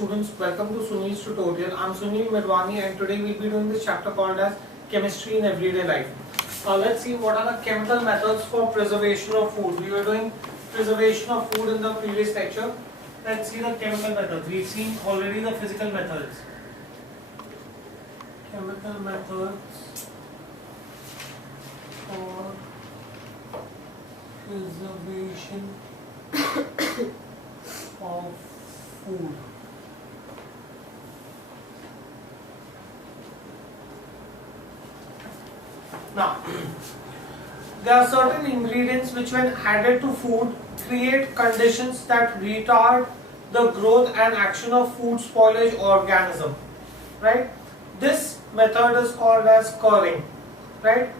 Students, welcome to Sunil's tutorial. I'm Sunil Mirwani and today we'll be doing this chapter called as Chemistry in Everyday Life. Let's see what are the chemical methods for preservation of food. We were doing preservation of food in the previous lecture. Let's see the chemical methods. We've seen already the physical methods. Chemical methods for preservation of food. Now, there are certain ingredients which when added to food create conditions that retard the growth and action of food spoilage organism, right? This method is called as curing, right?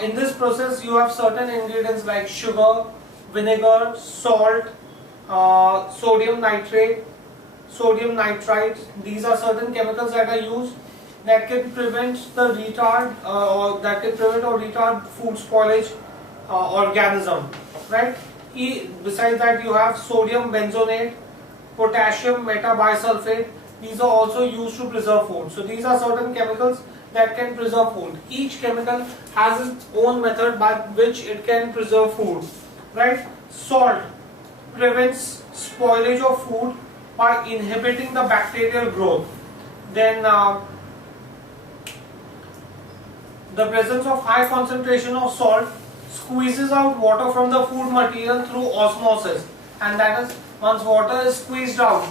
In this process you have certain ingredients like sugar, vinegar, salt, sodium nitrate, sodium nitrite. These are certain chemicals that are used that can prevent the retard or that can prevent or retard food spoilage organism, right? Besides that, you have sodium benzonate, potassium metabisulfate. These are also used to preserve food. So these are certain chemicals that can preserve food. Each chemical has its own method by which it can preserve food, right? Salt prevents spoilage of food by inhibiting the bacterial growth. Then the presence of high concentration of salt squeezes out water from the food material through osmosis, and that is, once water is squeezed out,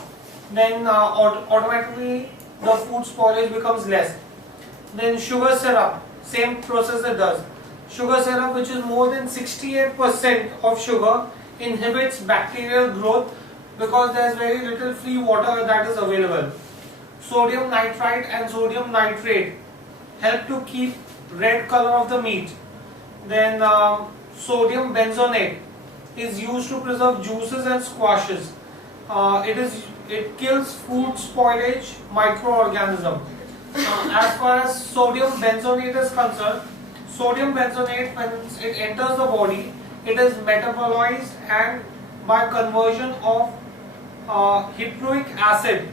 then automatically the food spoilage becomes less. Then sugar syrup, same process it does. Sugar syrup, which is more than 68% of sugar, inhibits bacterial growth because there is very little free water that is available. Sodium nitrite and sodium nitrate help to keep red color of the meat. Then sodium benzonate is used to preserve juices and squashes. It kills food spoilage microorganism. As far as sodium benzonate is concerned, sodium benzonate, when it enters the body, it is metabolized and by conversion of hippuric acid,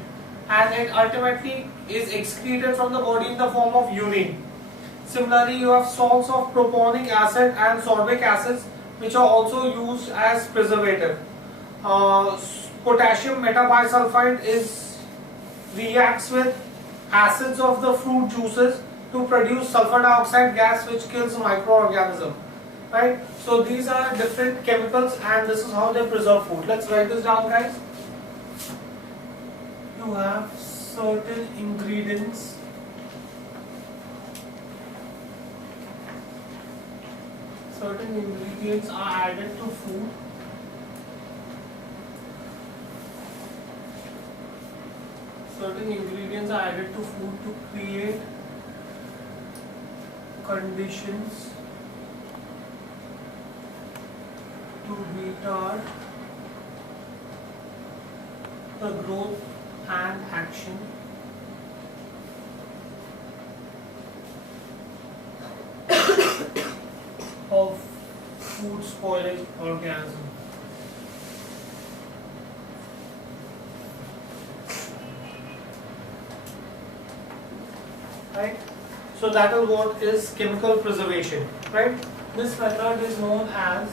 and it ultimately is excreted from the body in the form of urine. Similarly, you have salts of propionic acid and sorbic acids, which are also used as preservative. Potassium metabisulfite reacts with acids of the fruit juices to produce sulfur dioxide gas, which kills microorganisms. Right? So these are different chemicals, and this is how they preserve food. Let's write this down, guys. You have certain ingredients are added to food to create conditions to retard the growth and action of food spoilage organism. Right? So that is what is chemical preservation. Right? This method is known as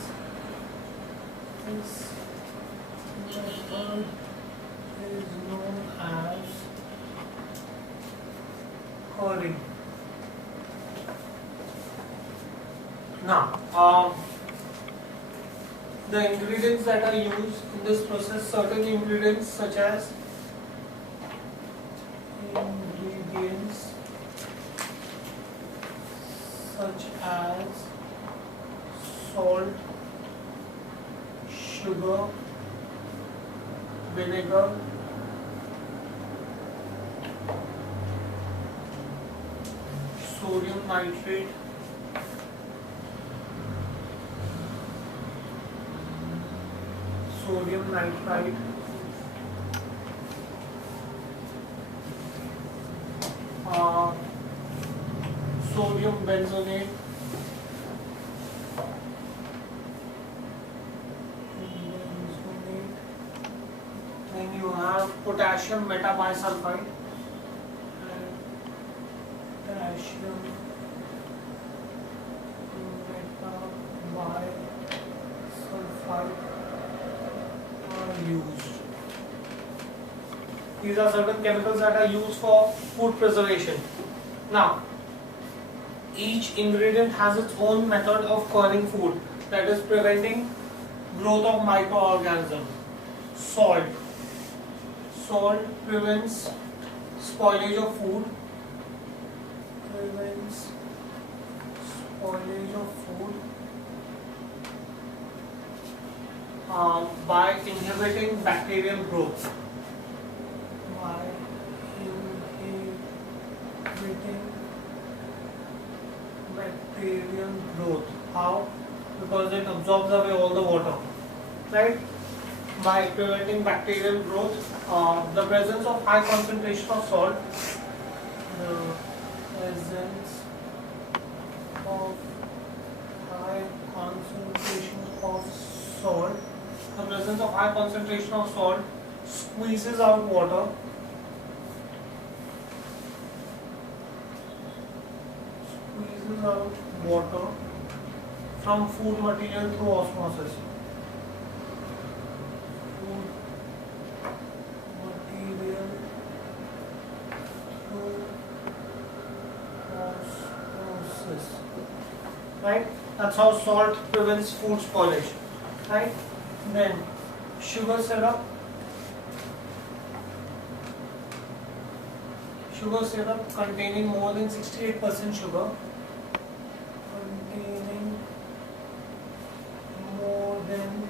curing. Now, the ingredients that are used in this process, certain ingredients such as salt, sugar, vinegar, sodium nitrate, sodium nitrite, sodium benzonate, potassium metabisulfite and potassium metabisulfite are used. These are certain chemicals that are used for food preservation. Now, each ingredient has its own method of curing food, that is preventing growth of microorganisms. Salt. Salt prevents spoilage of food. Prevents spoilage of food by inhibiting bacterial growth. By inhibiting bacterial growth. How? Because it absorbs away all the water, right? By preventing bacterial growth, the presence of high concentration of salt, the presence of high concentration of salt, the presence of high concentration of salt squeezes out water. Squeezes out water from food material through osmosis. Food material through osmosis. Right? That's how salt prevents food spoilage. Right? Then sugar syrup. Sugar syrup containing more than 68% sugar. Containing more than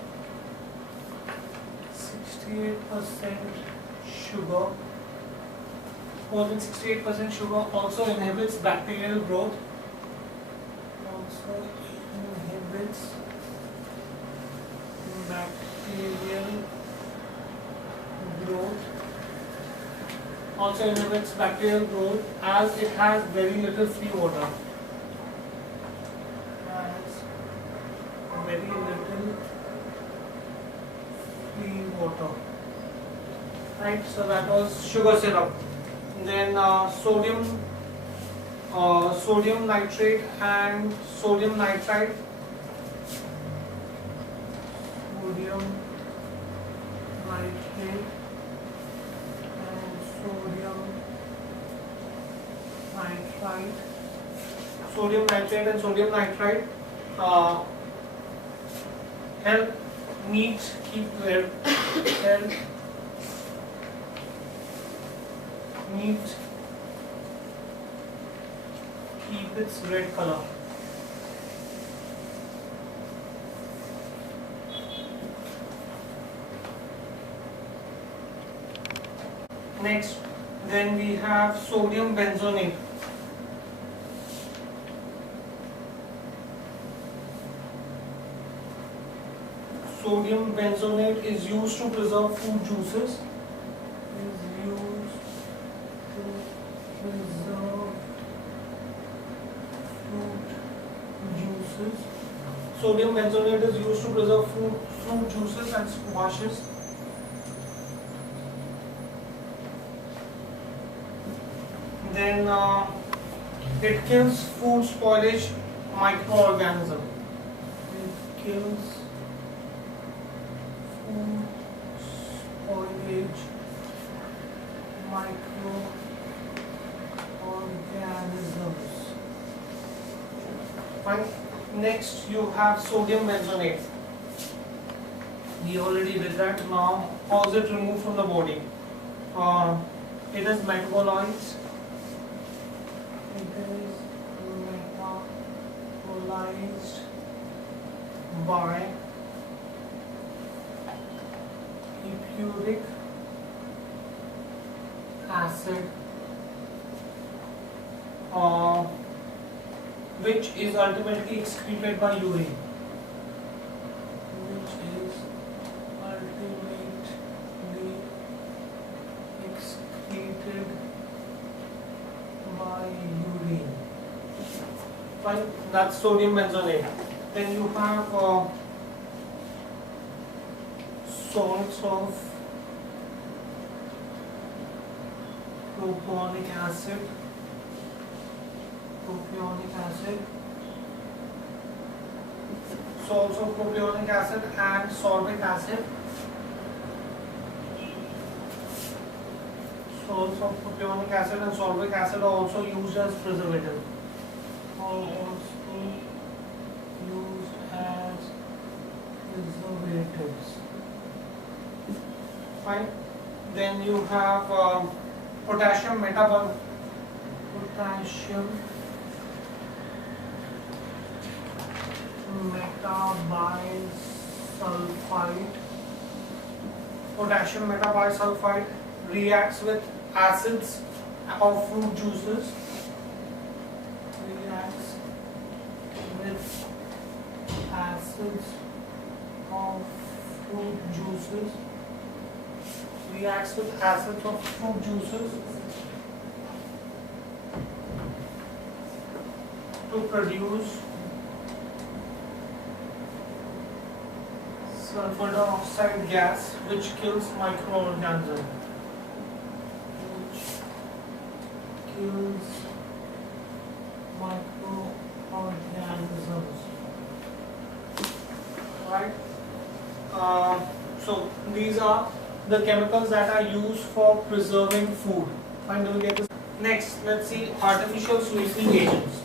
68% sugar. More than 68% sugar also inhibits bacterial growth. Also inhibits bacterial growth. Also inhibits bacterial growth as it has very little free water. Has very little free water. Right, so that was sugar syrup. Then sodium nitrate and sodium nitrite. Sodium nitrate and sodium nitrite. Sodium nitrate and sodium nitrite help meat keep red. Help meat keep its red color. Next, then we have sodium benzonate. Sodium benzonate is used to preserve food juices. Sodium benzonate is used to preserve fruit juices and squashes. Then it kills food spoilage microorganism. It kills food spoilage microorganisms. Fine. Next you have sodium benzonate. We already did that. Now how is it removed from the body? It is metabolized. It is metabolized by sulfuric acid, which is ultimately excreted by urine. Which is ultimately excreted by urine. Fine, that's sodium benzonate. Then you have salts of propionic acid, salts of propionic acid and solvic acid. Salts of propionic acid and solvic acid are also used as preservative. Fine. Then you have potassium metabisulfite. Potassium metabisulfite reacts with acids of fruit juices. Reacts with acids of fruit juices. Reacts with acids of fruit juices to produce sulfur dioxide gas, which kills microorganisms. Right? So these are the chemicals that are used for preserving food. Fine, do we get this? Next, let's see artificial sweetening agents.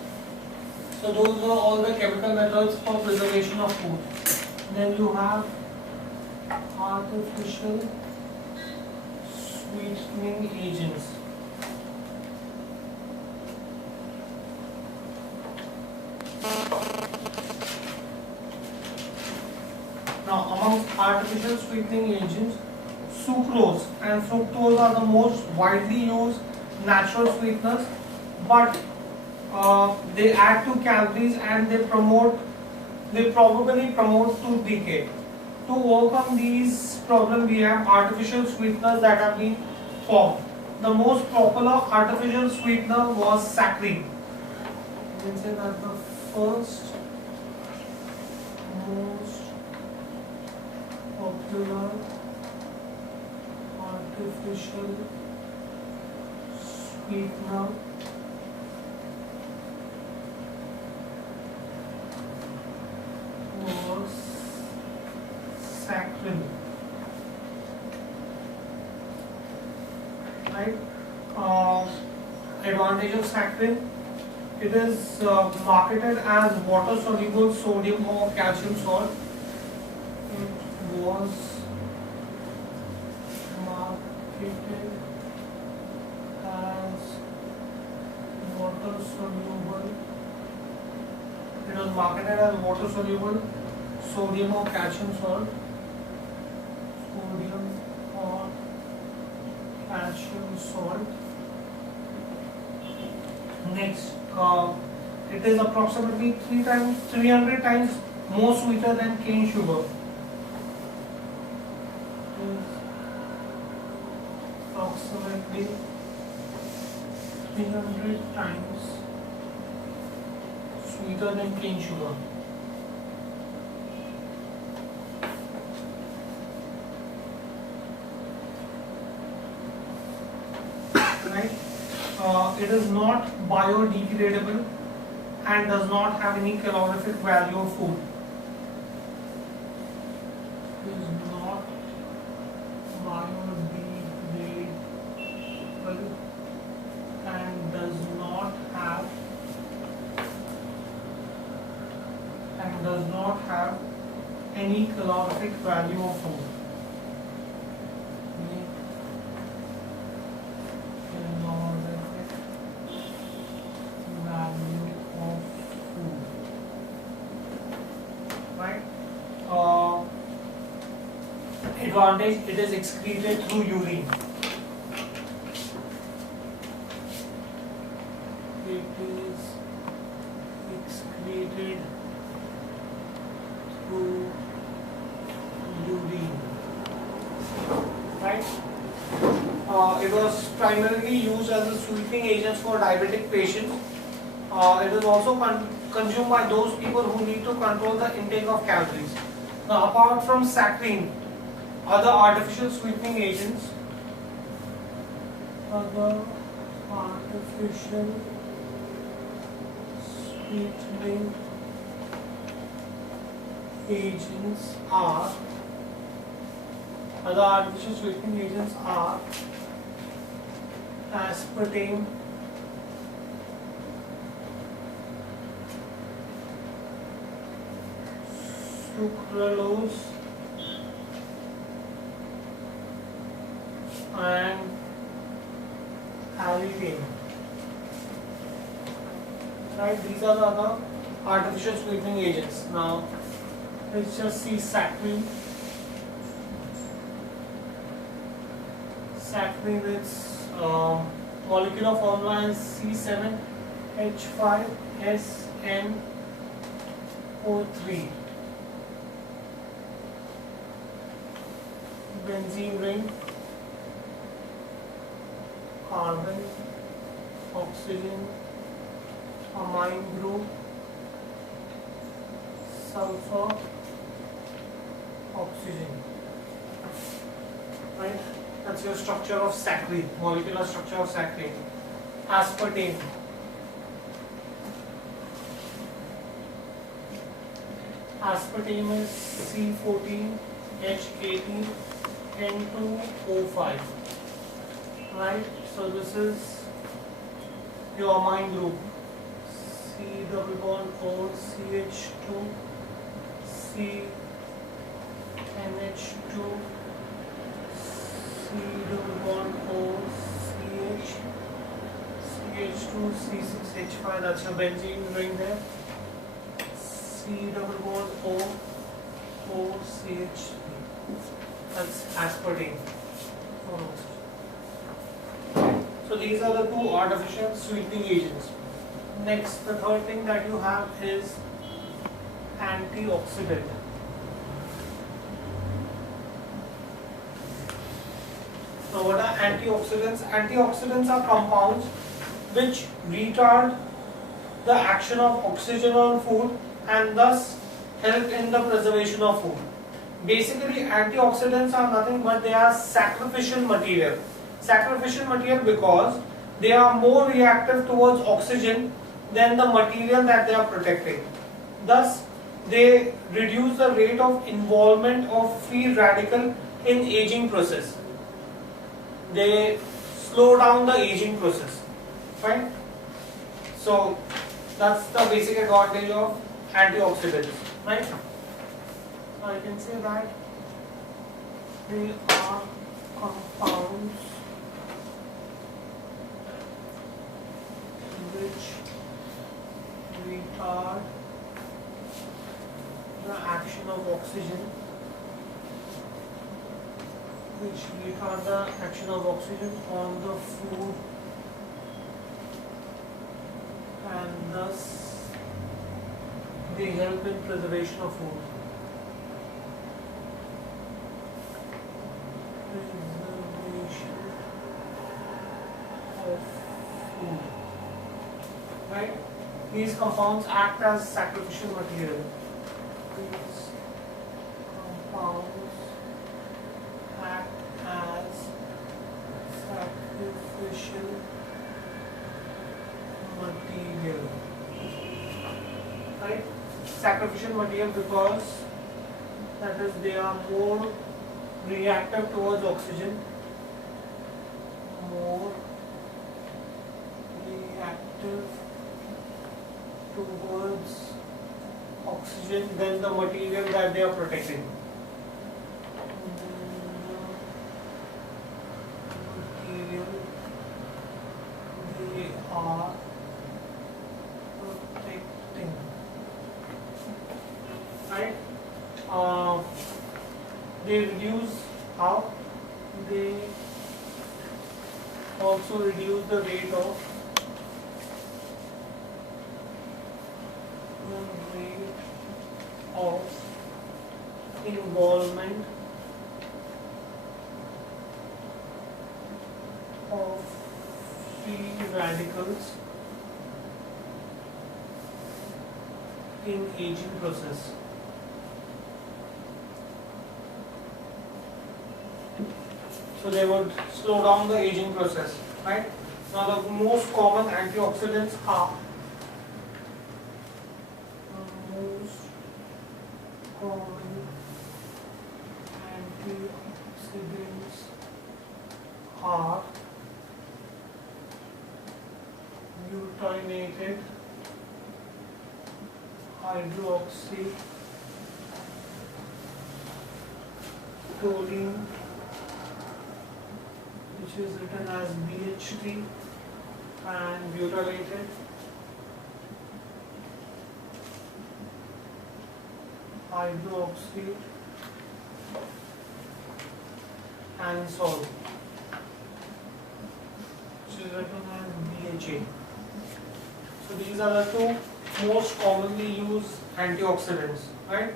So those are all the chemical methods for preservation of food. Then you have artificial sweetening agents. Now, amongst artificial sweetening agents, sucrose and fructose are the most widely used natural sweeteners, but they add to calories and they probably promote tooth decay. To overcome these problems, we have artificial sweeteners that have been formed. The most popular artificial sweetener was saccharin. You can say that the first most popular artificial sweetener was saccharin. Right? Advantage of saccharin: it is marketed as water soluble sodium or calcium salt. It was marketed as water soluble. It was marketed as water soluble sodium or calcium salt. Sodium or calcium salt. Next, it is approximately 300 times more sweeter than cane sugar. Approximately 300 times sweeter than cane sugar. Right? It is not biodegradable and does not have any calorific value of food. It is not biodegradable and does not have any calorific value of food. Right? Advantage: it is excreted through urine. It is excreted through urine. Right? It was primarily used as a sweetening agent for diabetic patients. It is also consumed by those people who need to control the intake of calories. Now, apart from saccharin, other artificial sweetening agents artificial sweetening agents are other artificial sweetening agents are aspartame, sucralose, and alidine. Right, these are the other artificial sweetening agents. Now let's just see saccharin. Saccharin, its molecular formula is C7H5SnO3. Benzene ring, carbon, oxygen, amine group, sulfur, oxygen. Right? That's your structure of saccharin, molecular structure of saccharin. Aspartame. Aspartame is C14H18N2O5. Right? So this is your amine group. C double bond O CH2 C NH2 C double bond O CH CH2 C6H5. That's your benzene ring there. C double bond O CH3. That's aspartame. So these are the two artificial sweetening agents. Next, the third thing that you have is antioxidant. Now what are antioxidants? Antioxidants are compounds which retard the action of oxygen on food and thus help in the preservation of food. Basically, antioxidants are nothing but they are sacrificial material. Sacrificial material because they are more reactive towards oxygen than the material that they are protecting. Thus, they reduce the rate of involvement of free radical in aging process. They slow down the aging process. Fine? So, that's the basic advantage of antioxidants. Right? So, I can say that they are compounds which retard the action of oxygen, on the food and thus they help in preservation of food. Right? These compounds act as sacrificial material. These compounds act as sacrificial material. Right? Sacrificial material because that is they are more reactive towards oxygen, more reactive towards oxygen than the material that they are protecting. Material they are protecting. Right? They reduce how? They also reduce the rate of involvement of free radicals in aging process. So they would slow down the aging process, right? Now the most common antioxidants are butynated hydroxytoluene, which is written as BH3, and butylated hydroxy and salt, which is written as BHA. So these are the two most commonly used antioxidants, right?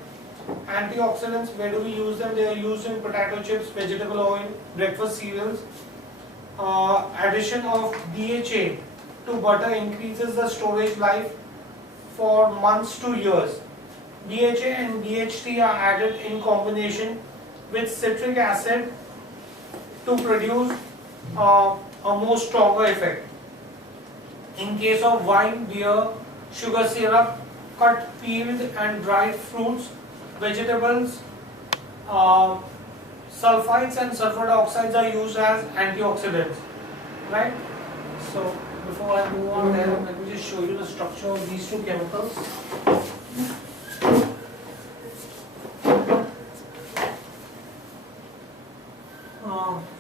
Antioxidants, where do we use them? They are used in potato chips, vegetable oil, breakfast cereals. Addition of BHA to butter increases the storage life for months to years. BHA and BH3 are added in combination with citric acid to produce a more stronger effect. In case of wine, beer, sugar syrup, cut, peeled and dried fruits, vegetables, sulfites and sulfur dioxides are used as antioxidants, right? So before I move on there, let me just show you the structure of these two chemicals.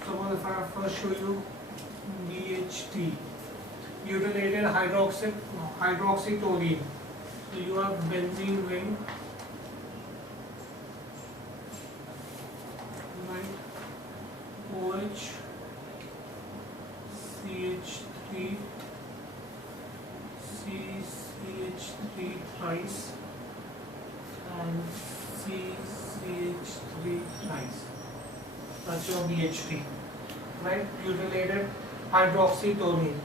Suppose if I first show you BHT, butylated hydroxytoluene. So you have benzene ring, right? OH, CH3, CH3 thrice, and CH3 thrice. That's your BH3, right? Butylated hydroxytoluene.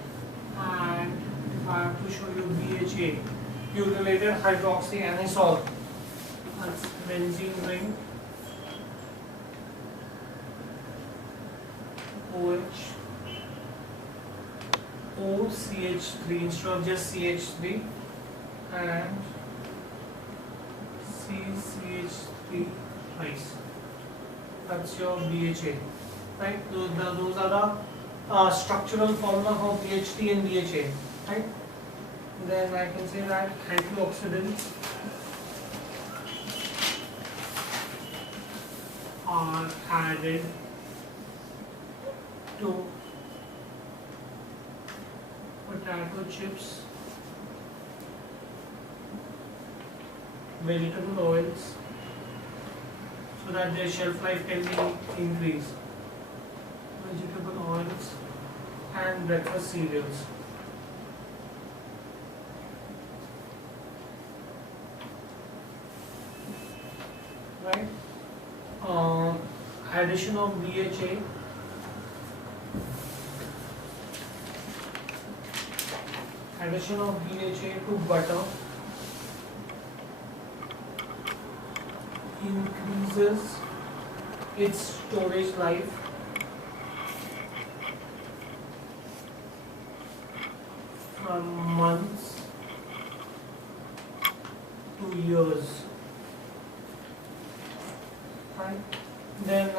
And if I have to show you BHA, butylated hydroxyanisole, that's benzene ring, OH, OCH3 instead of just CH3, and CCH3 twice. That's your BHA, right? Those are the structural formula for BHT and BHA, right? Then I can say that antioxidants are added to potato chips, vegetable oils, so that their shelf life can be increased. Vegetable oils and breakfast cereals. Right? Addition of BHA to butter increases its storage life from months to years, right? Then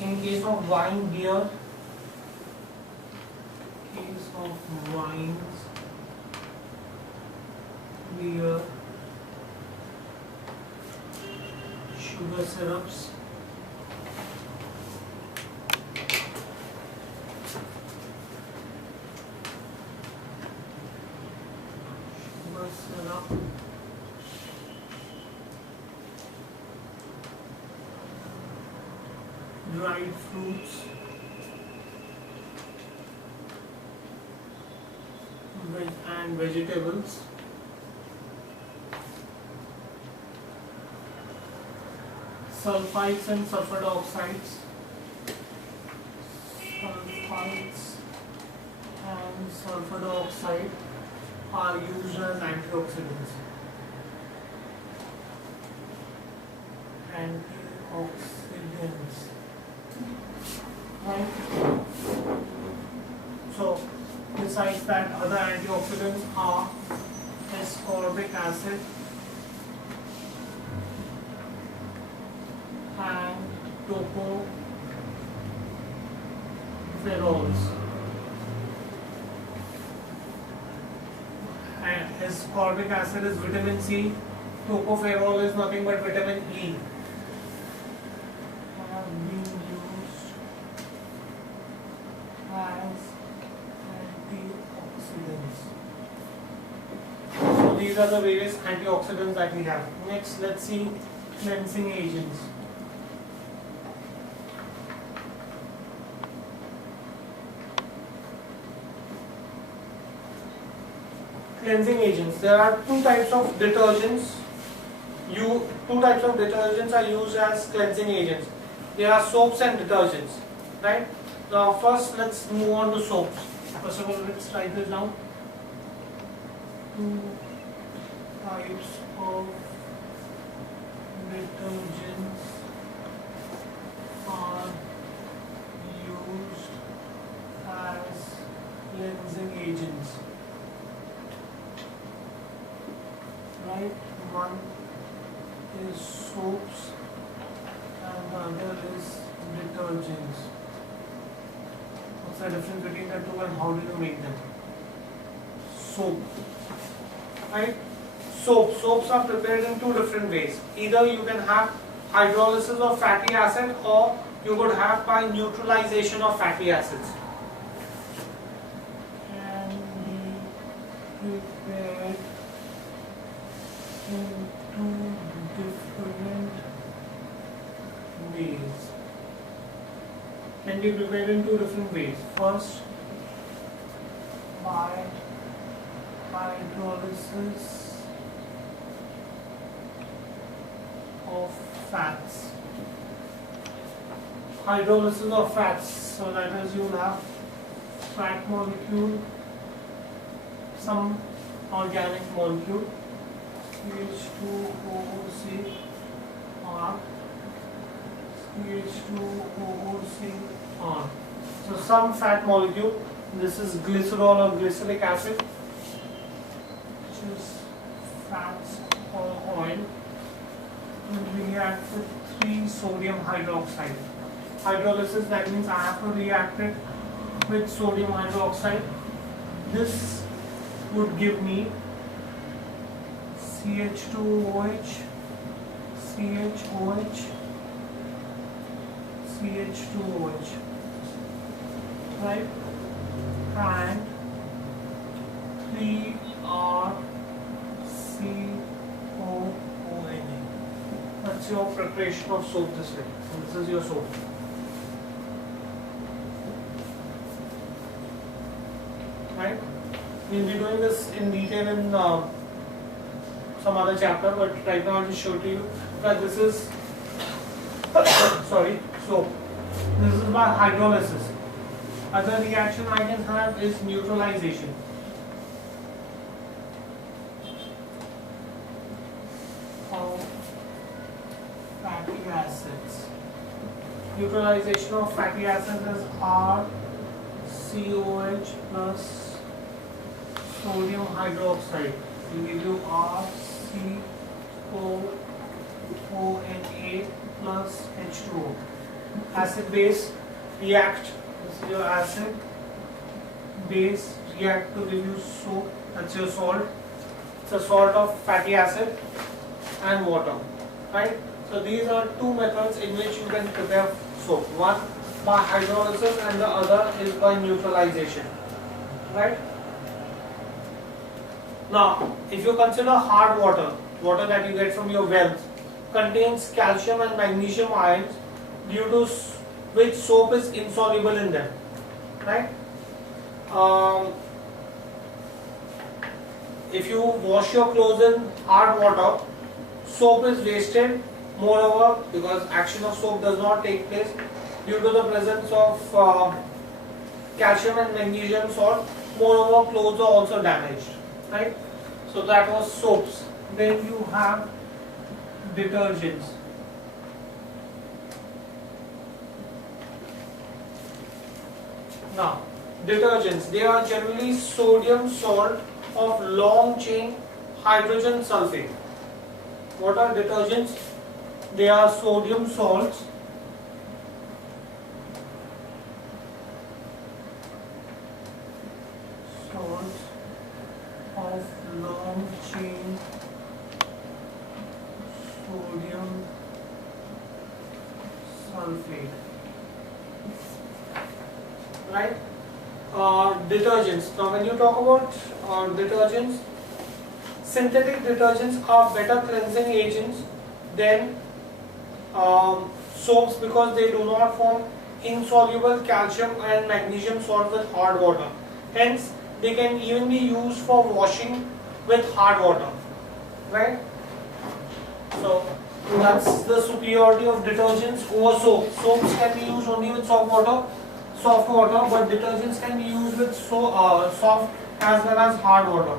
in case of wine, beer, sugar syrups, dried fruits, and vegetables, sulfites and sulfur dioxides, are used as antioxidants. Right? besides that, other antioxidants are ascorbic acid and tocopherols. And ascorbic acid is vitamin C, tocopherol is nothing but vitamin E. Have been used as antioxidants. So these are the various antioxidants that we have. Next, let's see cleansing agents. Cleansing agents. There are two types of detergents. Two types of detergents are used as cleansing agents. There are soaps and detergents, right? Now, first, let's move on to soaps. First of all, let's write this down. Two types of detergents are used as cleansing agents. Right, one is soaps and the other is detergents. What's the difference between the two and how do you make them? Soap, right? Soaps are prepared in two different ways. Either you can have hydrolysis of fatty acid, or you could have by neutralization of fatty acids. Can be prepared in two different ways. Can be prepared in two different ways. First, by hydrolysis of fats. Hydrolysis of fats. So that is, you will have fat molecule, some organic molecule, CH2OOCr, CH2OOCr. So some fat molecule, this is glycerol or glyceric acid, which is fats or oil, will react with 3 sodium hydroxide. Hydrolysis, that means I have to react it with sodium hydroxide. This would give me CH2OH, CHOH, CH2OH, right? And 3RCOONA. That's your preparation of soap this way. So this is your soap. Right? We'll be doing this in detail in some other chapter, but right now I'll just show to you that this is sorry, soap. This is by hydrolysis. Other reaction I can have is neutralization. Of fatty acids. Neutralization of fatty acids is RCOH plus sodium hydroxide. Will give you RCOONA plus H2O. Acid base react. This is your acid. Base react to give you soap. That's your salt. It's a salt of fatty acid and water. Right? So these are two methods in which you can prepare soap. One by hydrolysis and the other is by neutralization. Right? Now, if you consider hard water, water that you get from your wells, contains calcium and magnesium ions, due to which soap is insoluble in them. Right? If you wash your clothes in hard water, soap is wasted. Moreover, because action of soap does not take place due to the presence of calcium and magnesium salt, moreover clothes are also damaged. Right? So that was soaps. Then you have detergents. Now, detergents, they are generally sodium salt of long chain hydrogen sulfate. What are detergents? They are sodium salts of long chain sodium sulfate. Right? Detergents. Now when you talk about detergents, synthetic detergents are better cleansing agents than soaps because they do not form insoluble calcium and magnesium salt with hard water. Hence, they can even be used for washing with hard water. Right? So, that's the superiority of detergents over soap. Soaps can be used only with soft water, but detergents can be used with soft as well as hard water.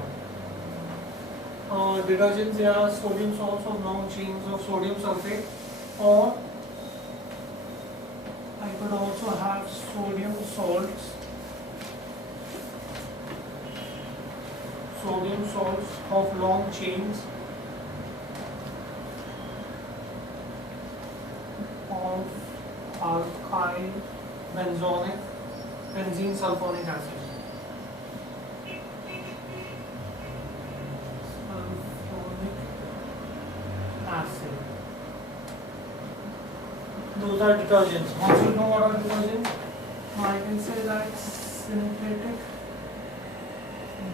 Detergents, they are sodium salts of long chains of sodium sulfate, or I could also have sodium salts of long chains of alkyl benzene sulfonic acid. Those are detergents. Once you know what are detergents, I can say that synthetic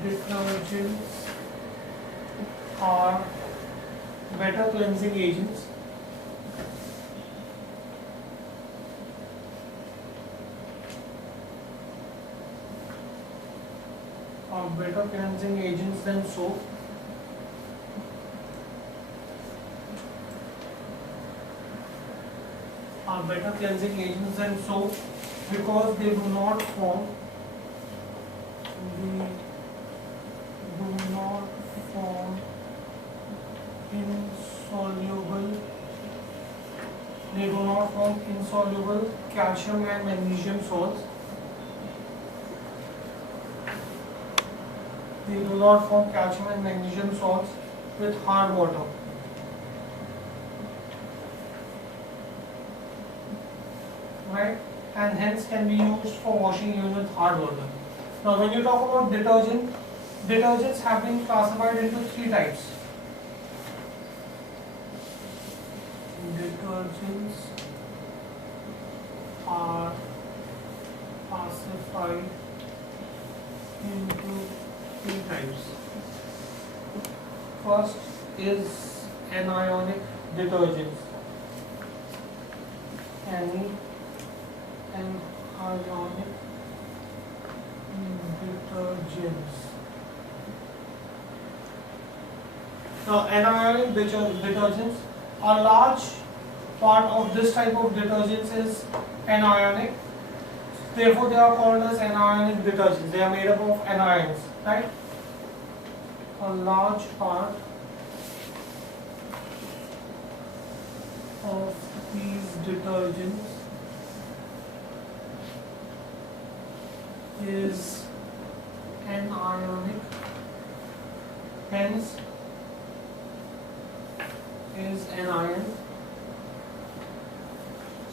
detergents are better cleansing agents than soap. Are better cleansing agents than soap because they do not form insoluble calcium and magnesium salts. They do not form calcium and magnesium salts with hard water. Right? And hence can be used for washing even with hard water. Now when you talk about detergents have been classified into three types. Detergents are classified into three types. First is anionic detergents. Anionic detergents. Now, anionic detergents, a large part of this type of detergents is anionic. Therefore, they are called as anionic detergents. They are made up of anions, right? A large part of these detergents is anionic, hence is anion,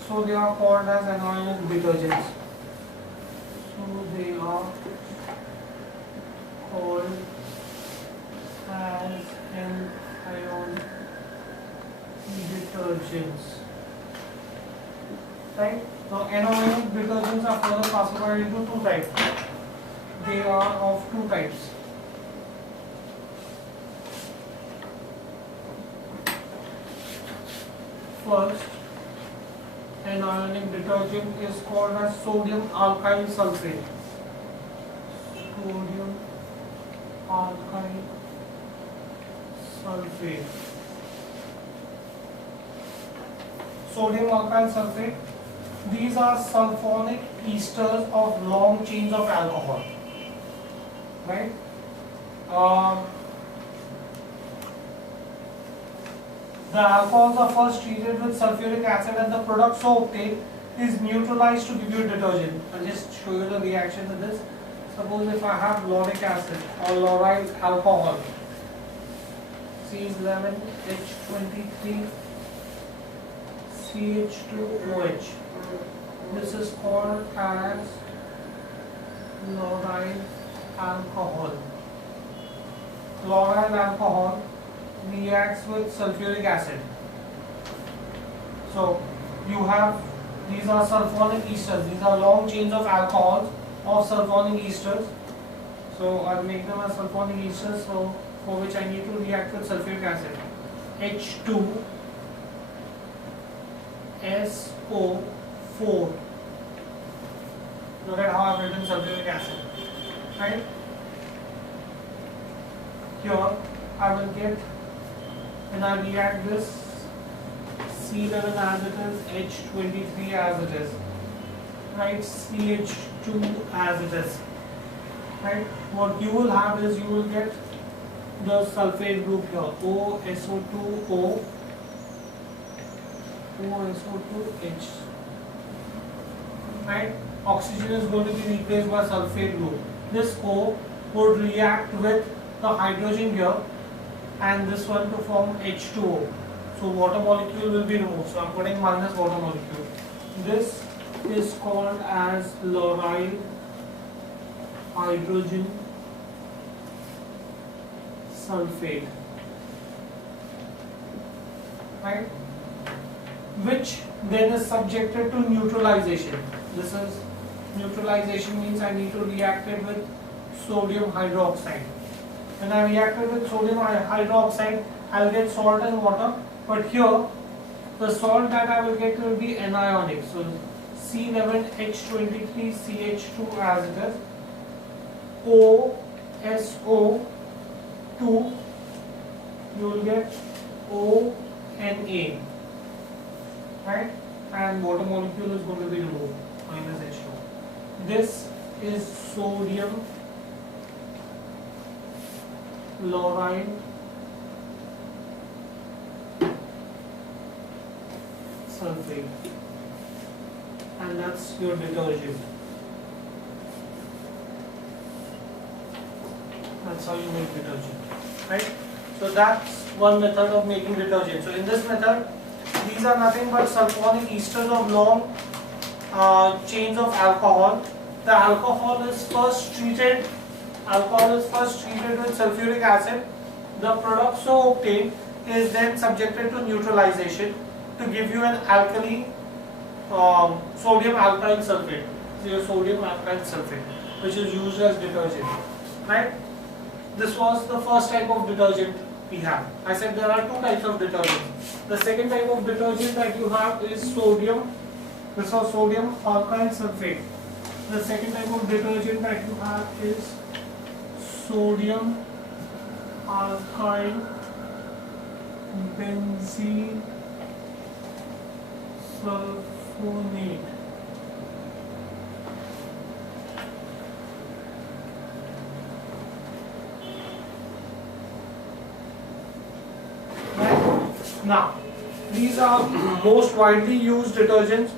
so they are called as anionic detergents. So they are called as anionic detergents. Right? Now, anionic detergents are further classified into two types. They are of two types. First, anionic detergent is called as sodium alkyl sulfate. Sodium alkyl sulfate. Sodium alkyl sulfate. These are sulfonic esters of long chains of alcohol. Right? The alcohols are first treated with sulfuric acid and the product so obtained is neutralized to give you detergent. I'll just show you the reaction to this. Suppose if I have lauric acid or lauryl alcohol, C11H23 CH2OH. This is called as lauryl alcohol. Lauryl alcohol reacts with sulfuric acid. So you have, these are sulfonic esters. These are long chains of alcohols of sulfonic esters. So I'll make them as sulfonic esters, so for which I need to react with sulfuric acid. H2SO4. Look at how I've written sulfuric acid. Right? Here I will get, when I react this, C11 as it is, H23 as it is, right, CH2 as it is, right. What you will have is, you will get the sulfate group here, OSO2O, OSO2H, right. Oxygen is going to be replaced by sulfate group. This O would react with the hydrogen here and this one to form H2O. So water molecule will be removed. So I'm putting minus water molecule. This is called as lauryl hydrogen sulfate, right? Which then is subjected to neutralization. This is neutralization, means I need to react it with sodium hydroxide. When I react it with sodium hydroxide, I'll get salt and water. But here, the salt that I will get will be anionic. So C11H23CH2 as it is, OSO2, you will get ONA, right? And water molecule is going to be removed, minus H2. This is sodium lauryl sulfate, and that's your detergent. That's how you make detergent, right? So that's one method of making detergent. So in this method, these are nothing but sulfonic esters of long chains of alcohol. The alcohol is first treated with sulfuric acid. The product so obtained is then subjected to neutralization to give you an alkali, sodium alkyl sulfate. So your sodium alkyl sulfate, which is used as detergent, right? This was the first type of detergent we have. I said there are two types of detergent. The second type of detergent that you have is sodium. This was sodium alkyl sulfate. The second type of detergent that you have is sodium alkyl benzene sulfonate. Now, these are most widely used detergents.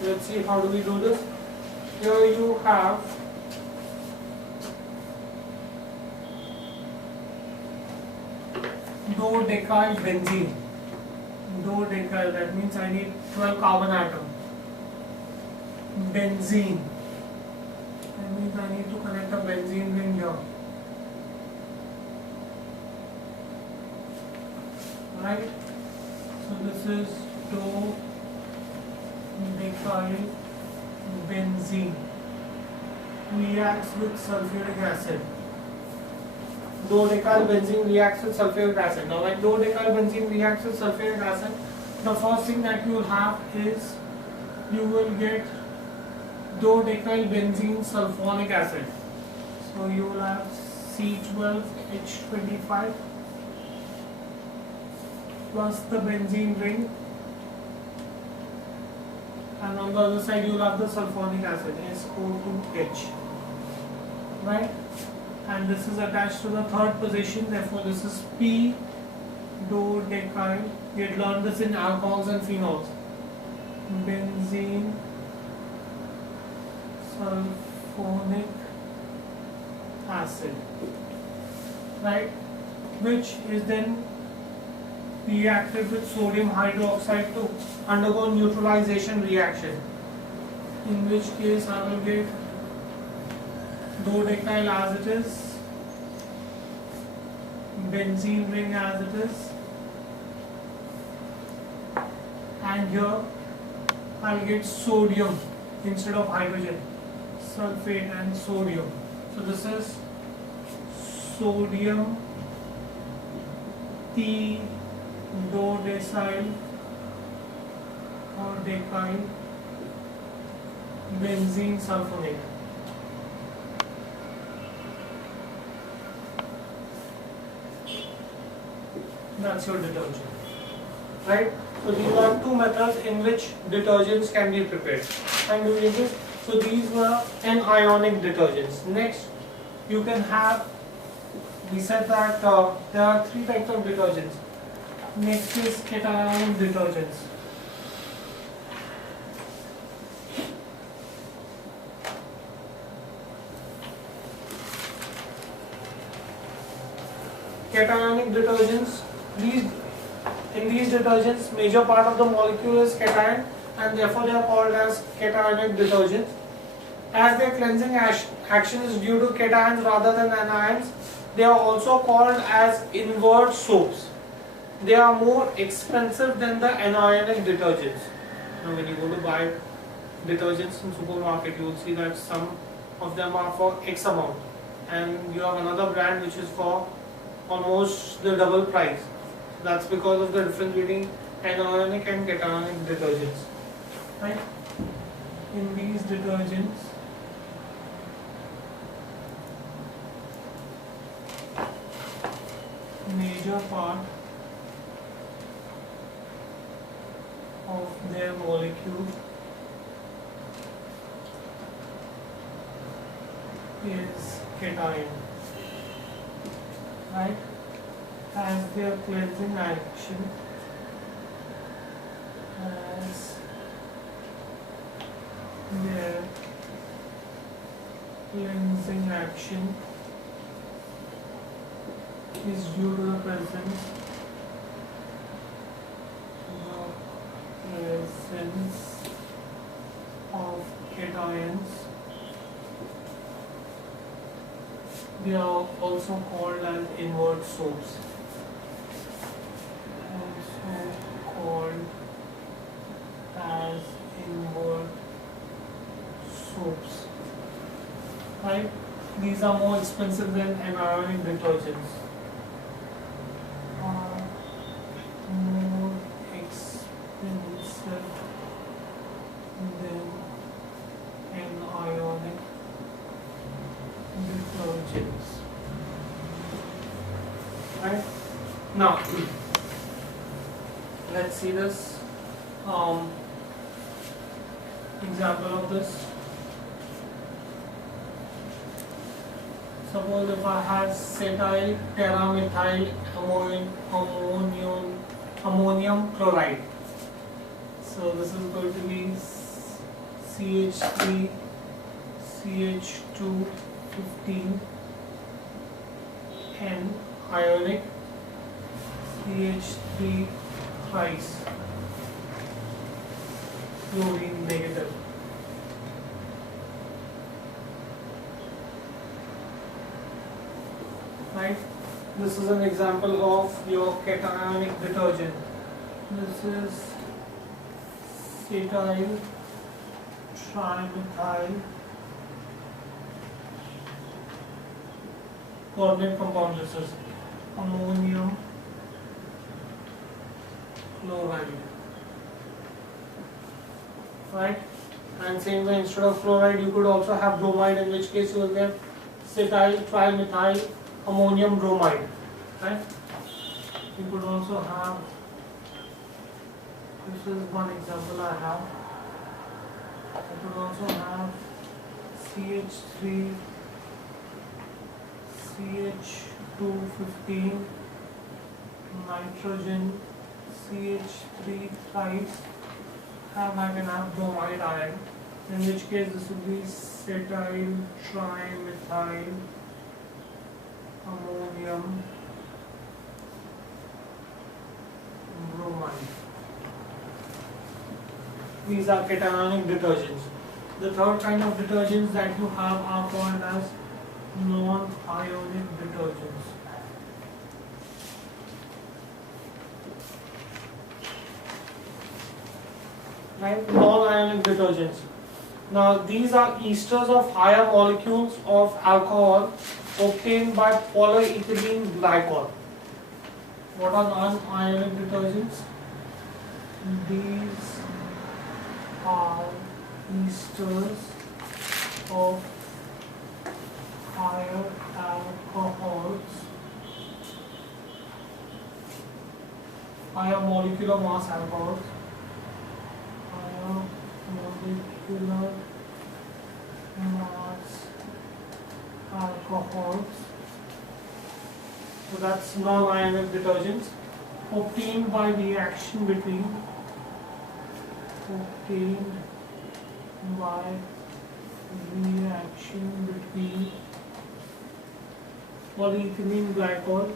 Let's see, how do we do this? Here you have dodecyl benzene. Dodecyl, that means I need 12 carbon atom. Benzene, that means I need to connect a benzene ring here. Right? So this is dodecyl benzene, reacts with sulfuric acid. Dodecyl benzene reacts with sulfuric acid. Now when dodecyl benzene reacts with sulfuric acid, the first thing that you will have is, you will get dodecyl benzene sulfonic acid. So you will have C12H25 plus the benzene ring, and on the other side you will have the sulfonic acid, SO2H, right? And this is attached to the third position, therefore this is P dodecyl. We had learned this in alcohols and phenols. benzene sulfonic acid, right, which is then reacted with sodium hydroxide to undergo neutralization reaction, in which case I will get dodecyl as it is, benzene ring as it is, and here I'll get sodium instead of hydrogen, sulfate and sodium. So this is sodium dodecyl or decyl benzene sulfonate. That's your detergent, right? So these are two methods in which detergents can be prepared. And doing this, so these were anionic detergents. Next, you can have, we said that there are three types of detergents. Next is cationic detergents. Cationic detergents, in these detergents, major part of the molecule is cation, and therefore they are called as cationic detergents. As their cleansing action is due to cations rather than anions, they are also called as invert soaps. They are more expensive than the anionic detergents. Now when you go to buy detergents in supermarket, you will see that some of them are for X amount, and you have another brand which is for almost the double price. That's because of the difference between anionic and cationic detergents, right? In these detergents, major part of their molecule is cation, right? As their cleansing action, as their cleansing action is due to the presence of cations. They are also called as invert soaps. Also called as invert soaps. Right? These are more expensive than anionic detergents. Are more expensive than anionic detergents. Right? Now, let's see this example of this. Suppose if I have cetyl terramethyl ammonium chloride. So this is going to be CH3 CH2 15 N ionic CH3 thrice chlorine negative. Right? This is an example of your cationic detergent. This is cetyl trimethyl coordinate compound. This is ammonium chloride. Right? And same way, instead of chloride you could also have bromide, in which case you will get cetyl trimethyl ammonium bromide. Right? You could also have, this is one example I have. You could also have CH3 CH2 15 nitrogen CH3 thrice have, I can have bromide ion, in which case this would be cetyl trimethyl ammonium bromide. These are cationic detergents. The third kind of detergents that you have are called as non-ionic detergents. Right? Non-ionic detergents. Now these are esters of higher molecules of alcohol obtained by polyethylene glycol. What are non-ionic detergents? These are esters of higher alcohols, higher molecular mass alcohols, higher molecular mass alcohols. So that's non-ionic detergents obtained by reaction between polyethylene glycol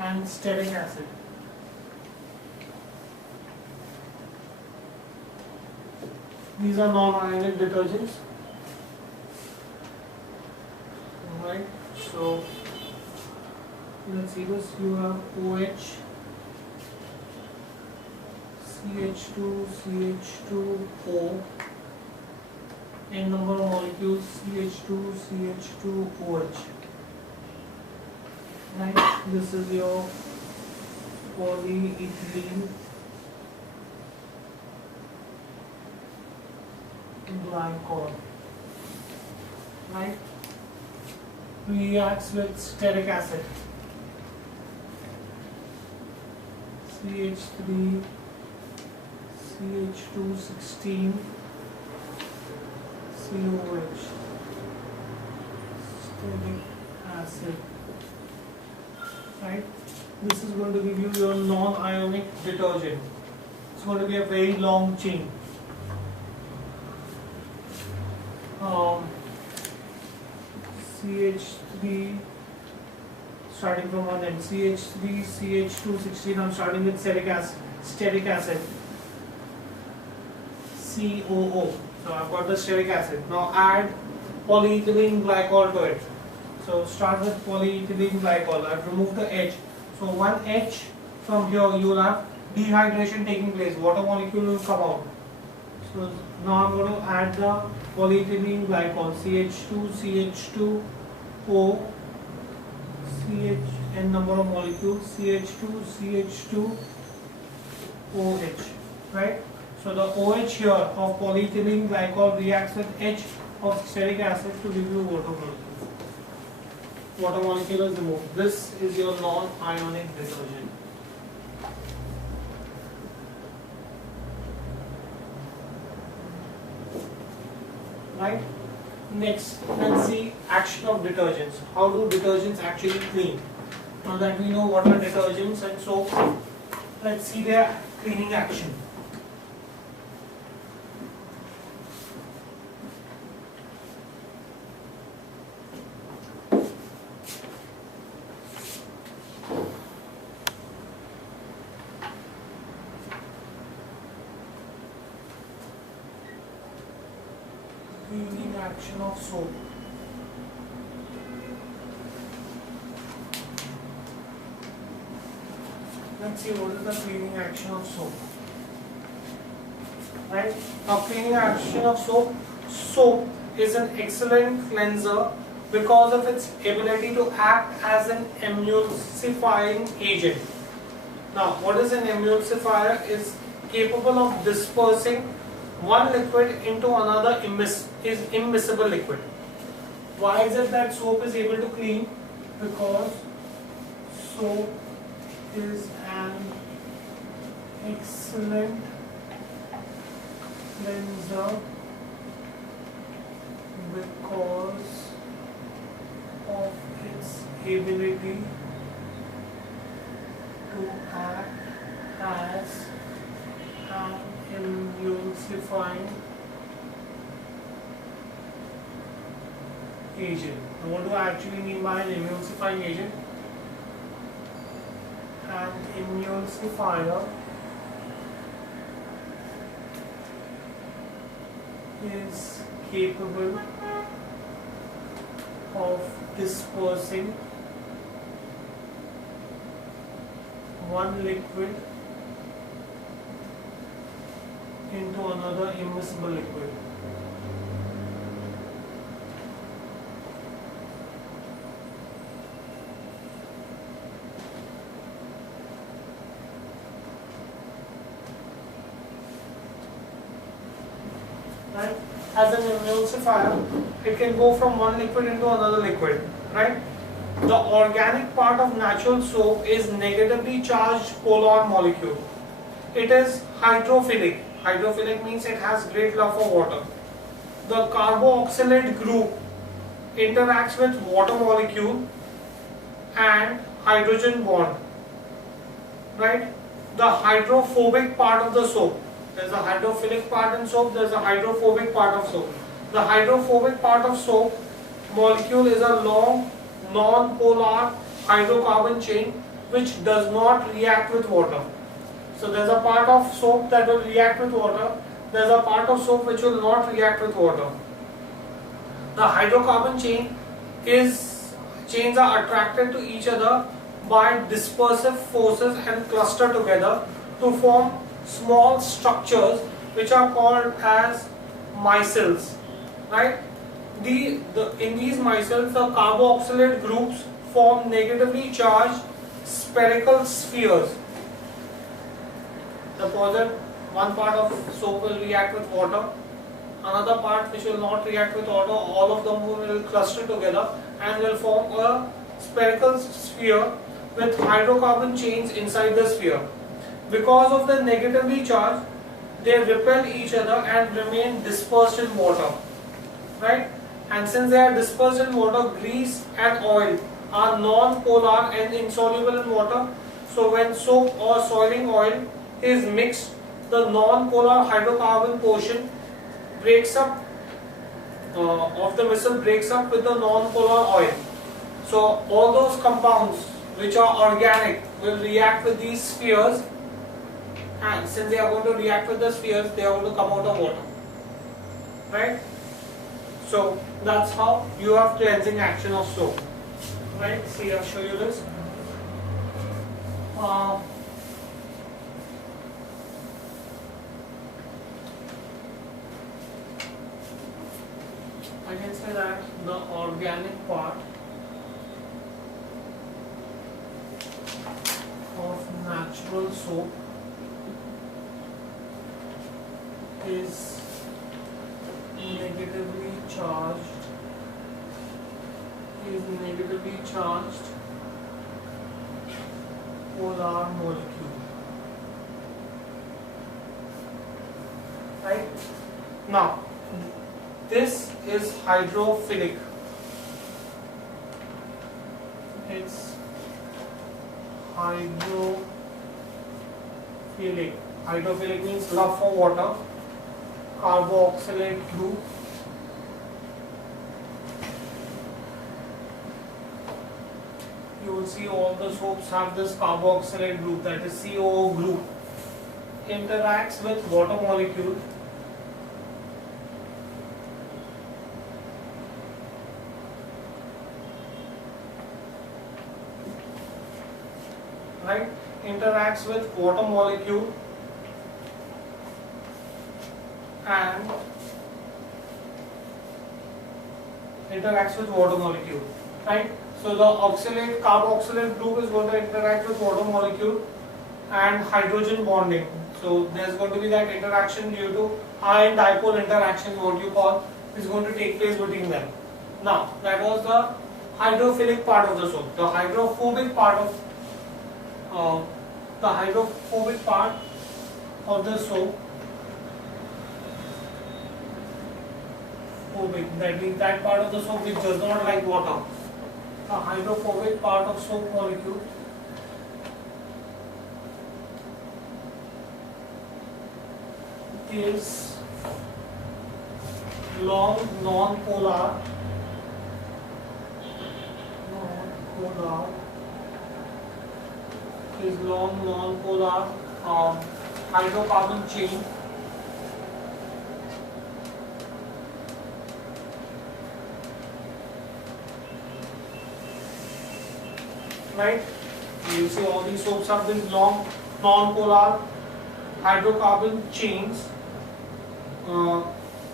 and stearic acid. These are non-ionic detergents. Alright, so let's see this. You have OH, CH2, CH2O, n number of molecules, CH2, CH2OH. Right, this is your polyethylene glycol. Right, reacts with stearic acid, CH3, CH216, COH, stearic acid. Right, this is going to give you your non-ionic detergent. It's going to be a very long chain. CH3, starting from one end, CH3, CH216, I'm starting with stearic acid, COO. So I've got the stearic acid. Now add polyethylene glycol to it. So start with polyethylene glycol. I've removed the H. So one H from here, you will have dehydration taking place. Water molecule will come out. So now I'm going to add the polyethylene glycol, CH2, CH2O, CH, n number of molecules, CH2, CH2OH, right? So the OH here of polyethylene glycol reacts with H of stearic acid to give you water molecule. Water molecule is removed. This is your non-ionic detergent. Right? Next, let's see action of detergents. How do detergents actually clean? Now that we know what are detergents and soap, let's see their cleaning action. Cleaning action of soap. Let's see what is the cleaning action of soap. Right? Now cleaning action of soap. Soap is an excellent cleanser because of its ability to act as an emulsifying agent. Now what is an emulsifier? Is capable of dispersing one liquid into another immiscible liquid. Why is it that soap is able to clean? Because soap is an excellent cleanser because ability to act as an emulsifying agent. Now, what do I actually mean by an emulsifying agent? An emulsifier is capable of dispersing one liquid into another immiscible liquid. Right? As an emulsifier, it can go from one liquid into another liquid. Right? The organic part of natural soap is negatively charged polar molecule. It is hydrophilic. Hydrophilic means it has great love for water. The carboxylate group interacts with water molecule and hydrogen bond. Right? The hydrophobic part of the soap. There is a hydrophilic part in soap, there is a hydrophobic part of soap. The hydrophobic part of soap molecule is a long non-polar hydrocarbon chain which does not react with water. So there is a part of soap that will react with water, there is a part of soap which will not react with water. The hydrocarbon chains are attracted to each other by dispersive forces and cluster together to form small structures which are called as micelles. Right? In these micelles, the carboxylate groups form negatively charged spherical spheres. Suppose that one part of soap will react with water, another part which will not react with water, all of them will cluster together and will form a spherical sphere with hydrocarbon chains inside the sphere. Because of the negatively charged, they repel each other and remain dispersed in water. Right? And since they are dispersed in water, grease and oil are non-polar and insoluble in water. So when soap or soiling oil is mixed, the non-polar hydrocarbon portion breaks up of the mixture breaks up with the non-polar oil. So all those compounds which are organic will react with these spheres, and since they are going to react with the spheres, they are going to come out of water. Right? So that's how you have cleansing action of soap. Right? See, I'll show you this. I can say that the organic part of natural soap is negatively charged polar molecule. Right? Now, this is hydrophilic. It's hydrophilic. Hydrophilic means love for water. Carboxylate group. You will see all the soaps have this carboxylate group, that is COO group. Interacts with water molecule. Right? Interacts with water molecule and right? So the carboxylate group is going to interact with water molecule and hydrogen bonding. So there's going to be that interaction due to ion dipole interaction, what you call, is going to take place between them. Now that was the hydrophilic part of the soap. The hydrophobic part of the soap, that means that part of the soap which does not like water. the hydrophobic part of soap molecule is long non-polar hydrocarbon chain right. You see all these soaps have these long non-polar hydrocarbon chains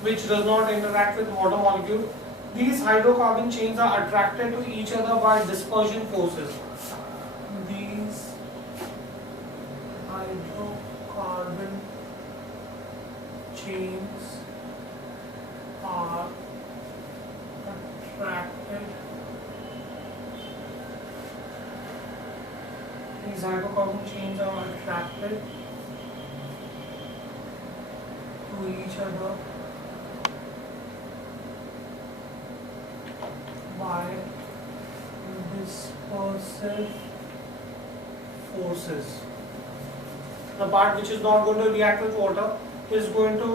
which does not interact with water molecule. These hydrocarbon chains are attracted to each other by dispersion forces. These hydrocarbon chains are attracted. These hydrocarbon chains are attracted to each other by dispersive forces. The part which is not going to react with water is going to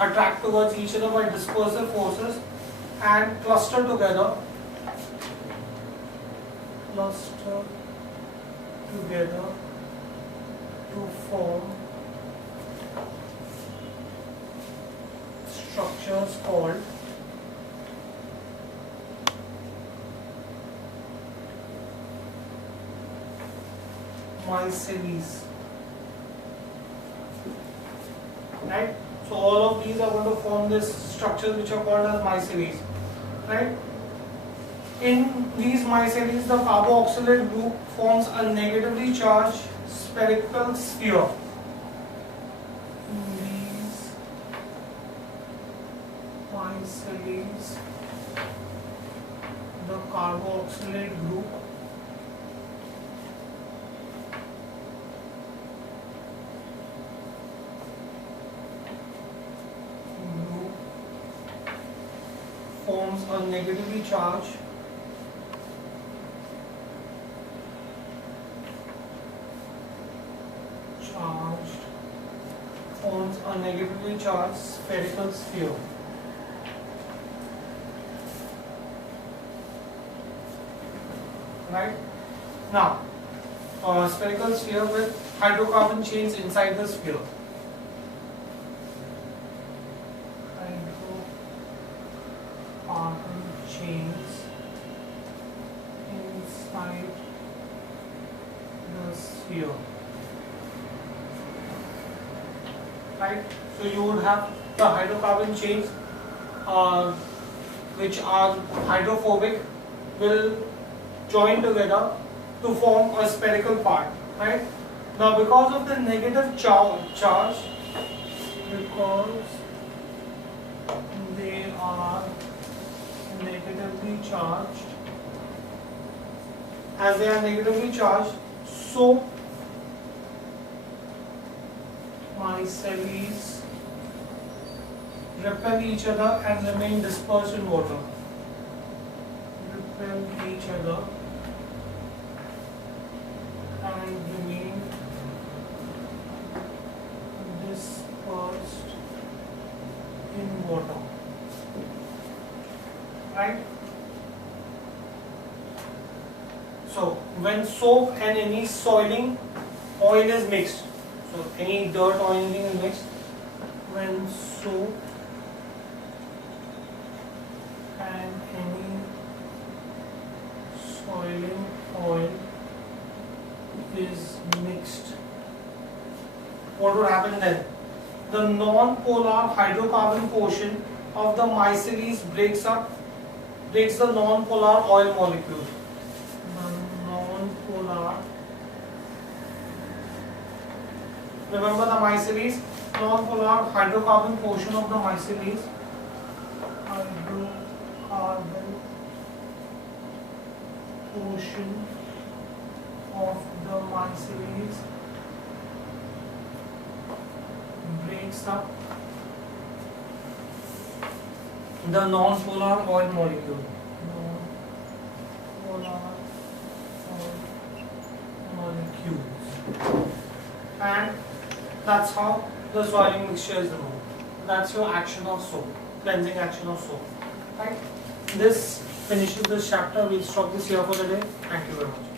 attract towards each other by dispersive forces and cluster together to form structures called micelles. Right? So all of these are going to form this structures which are called as micelles. Right? In these micelles, the carboxylate group forms a negatively charged spherical sphere. In these micelles, the carboxylate group forms a negatively charged spherical sphere. Right? Now, spherical sphere with hydrocarbon chains inside the sphere. Hydrocarbon chains inside the sphere. Right? So you would have the hydrocarbon chains which are hydrophobic will join together to form a spherical part. Right? Now because of the negative charge, because they are negatively charged, as they are negatively charged, so micelles repel each other and remain dispersed in water. Repel each other and remain dispersed in water. Right? So when soap and any soiling oil is mixed, so any dirt or anything is mixed, when soap and any soiling oil is mixed, what would happen then? The non-polar hydrocarbon portion of the micelles breaks the non-polar oil molecule. Remember the micelles, non-polar hydrocarbon portion of the micelles, hydrocarbon portion of the micelles breaks up the non-polar oil molecule. Non-polar oil molecules. And that's how the soiling mixture is removed. That's your action of soap, cleansing action of soap. Right? This finishes this chapter. We'll stop this here for the day. Thank you very much.